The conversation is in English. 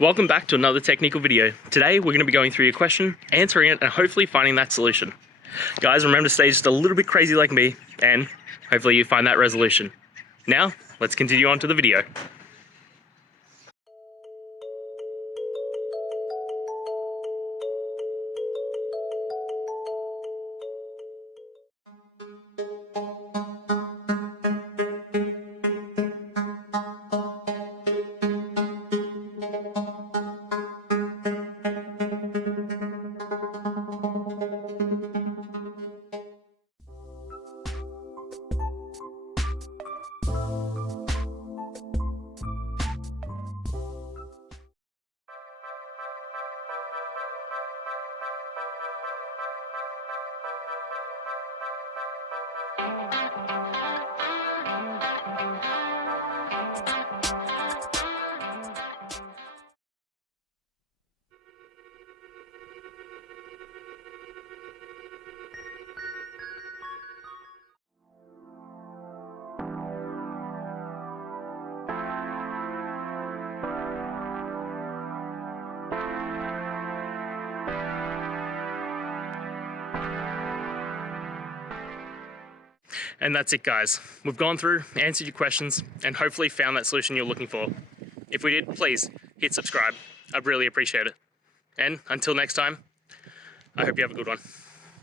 Welcome back to another technical video. Today we're going to be going through your question, answering it, and hopefully finding that solution. Guys, remember to stay just a little bit crazy like me, and hopefully you find that resolution. Now, let's continue on to the video. And that's it, guys. We've gone through, answered your questions, and hopefully found that solution you're looking for. If we did, please hit subscribe. I'd really appreciate it. And until next time, I hope you have a good one.